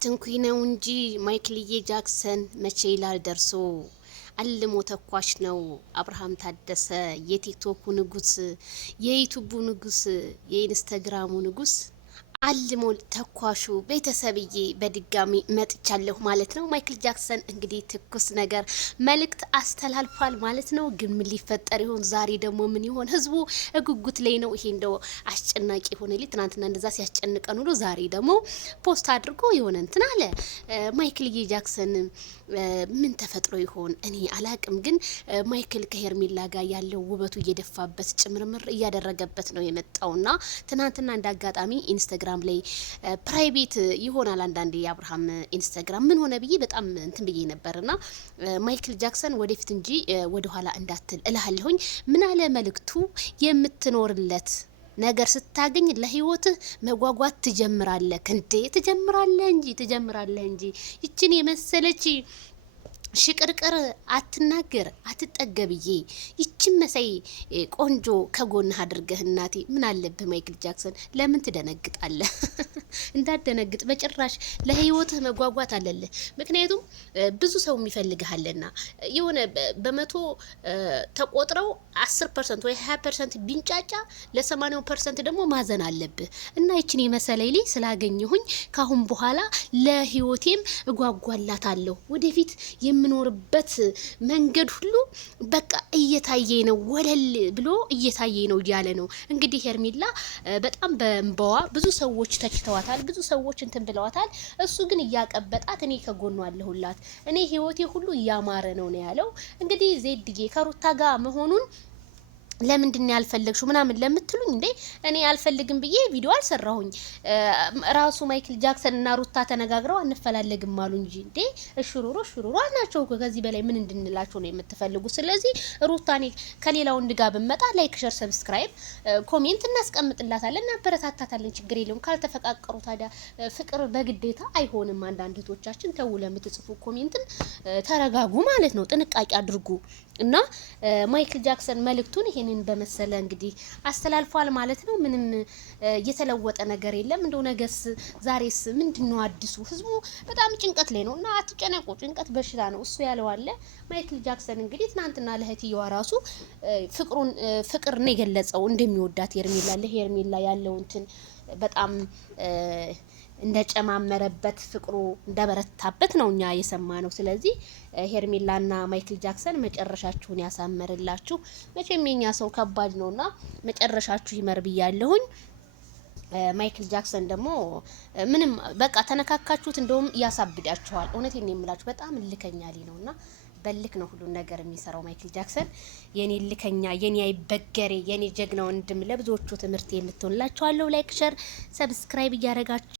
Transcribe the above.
አትንኩኝ ነው እንጂ ማይክልዬ ጃክሰን መቼ ይላል ደርሶ አልሞ ተኳሽ ነው አብርሃም ታደሰ የቲክቶኩ ንጉስ የዩቲዩቡ ንጉስ የኢንስታግራሙ ንጉስ አልሞ ተኳሹ ቤተሰብዬ በድጋሚ መጥቻለሁ ማለት ነው። ማይክል ጃክሰን እንግዲህ ትኩስ ነገር መልእክት አስተላልፏል ማለት ነው። ግን ምን ሊፈጠር ይሆን? ዛሬ ደግሞ ምን ይሆን? ህዝቡ እጉጉት ላይ ነው። ይሄ እንደው አስጨናቂ ሆነ። ትናንትና እንደዛ ሲያስጨንቀን ውሎ ዛሬ ደግሞ ፖስት አድርጎ የሆነ እንትን አለ። ማይክል ጃክሰን ምን ተፈጥሮ ይሆን? እኔ አላቅም። ግን ማይክል ከሄርሜላ ጋር ያለው ውበቱ እየደፋበት ጭምርምር እያደረገበት ነው የመጣውና ትናንትና እንዳጋጣሚ ኢንስታግራም ላይ ፕራይቬት ይሆናል አንዳንዴ የአብርሃም ኢንስታግራም ምን ሆነ ብዬ በጣም እንትን ብዬ ነበርና ማይክል ጃክሰን ወደፊት እንጂ ወደ ኋላ እንዳትል እልሃለሁኝ። ምን አለ መልእክቱ? የምትኖርለት ነገር ስታገኝ ለህይወትህ መጓጓት ትጀምራለህ እንዴ? ትጀምራለህ እንጂ ይችን የመሰለች ሽቅርቅር አትናገር አትጠገብዬ ይችን መሳይ ቆንጆ ከጎንህ አድርገህ እናቴ። ምን አለብህ ማይክል ጃክሰን ለምን ትደነግጣለህ? እንዳትደነግጥ በጭራሽ። ለህይወትህ መጓጓት አለልህ። ምክንያቱም ብዙ ሰው የሚፈልግሃልና የሆነ በመቶ ተቆጥረው 10% ወይ 20% ቢንጫጫ ለ80% ደግሞ ማዘን አለብህ። እና ይችን የመሰለኝ ላይ ስላገኘሁኝ ካሁን በኋላ ለህይወቴም እጓጓላታለሁ ወደፊት የምኖርበት መንገድ ሁሉ በቃ እየታየ ነው፣ ወለል ብሎ እየታየ ነው እያለ ነው እንግዲህ ሄርሜላ በጣም በእንባዋ ብዙ ሰዎች ተችተዋታል፣ ብዙ ሰዎች እንትን ብለዋታል። እሱ ግን እያቀበጣት እኔ ከጎኗ አለሁላት፣ እኔ ህይወቴ ሁሉ እያማረ ነው ያለው። እንግዲህ ዜድዬ ከሩታ ጋር መሆኑን ለምንድን ያልፈለግሽው ምናምን ለምትሉኝ እንዴ እኔ አልፈልግም ብዬ ቪዲዮ አልሰራሁኝ። ራሱ ማይክል ጃክሰን እና ሩታ ተነጋግረው አንፈላለግም አሉ እንጂ እንዴ እሽሩሮ ናቸው። ከዚህ በላይ ምን እንድንላቸው ነው የምትፈልጉ? ስለዚህ ሩታ እኔ ከሌላው እንድጋ ብመጣ ላይክ፣ ሼር፣ ሰብስክራይብ፣ ኮሜንት እናስቀምጥላታለን፣ እናበረታታታለን። ችግር የለውም። ካልተፈቃቀሩ ታዲያ ፍቅር በግዴታ አይሆንም። አንዳንድ እህቶቻችን ተው ለምትጽፉ ኮሜንትን ተረጋጉ ማለት ነው። ጥንቃቄ አድርጉ። እና ማይክል ጃክሰን መልእክቱን ይሄንን በመሰለ እንግዲህ አስተላልፏል ማለት ነው። ምንም የተለወጠ ነገር የለም። እንደው ነገስ ዛሬስ ምንድነው አዲሱ? ህዝቡ በጣም ጭንቀት ላይ ነው እና አትጨነቁ። ጭንቀት በሽታ ነው። እሱ ያለው አለ። ማይክል ጃክሰን እንግዲህ ትናንትና ለህትየዋ ራሱ ፍቅር ነው የገለጸው እንደሚወዳት ሄርሜላ ያለው እንትን በጣም እንደጨማመረበት ፍቅሩ እንደበረታበት ነው እኛ የሰማ ነው። ስለዚህ ሄርሜላና ማይክል ጃክሰን መጨረሻችሁን ያሳመርላችሁ። መቼም የኛ ሰው ከባድ ነውና መጨረሻችሁ ይመር ብያለሁኝ። ማይክል ጃክሰን ደግሞ ምንም በቃ ተነካካችሁት እንደውም ያሳብዳችኋል። እውነቴን ነው የምላችሁ። በጣም ልከኛ ነውና በልክ ነው ሁሉን ነገር የሚሰራው ማይክል ጃክሰን። የኔ ልከኛ፣ የኔ አይበገሬ፣ የኔ ጀግና ወንድም ለብዙዎቹ ትምህርት የምትሆንላችኋለሁ። ላይክ፣ ሼር፣ ሰብስክራይብ እያደረጋችሁ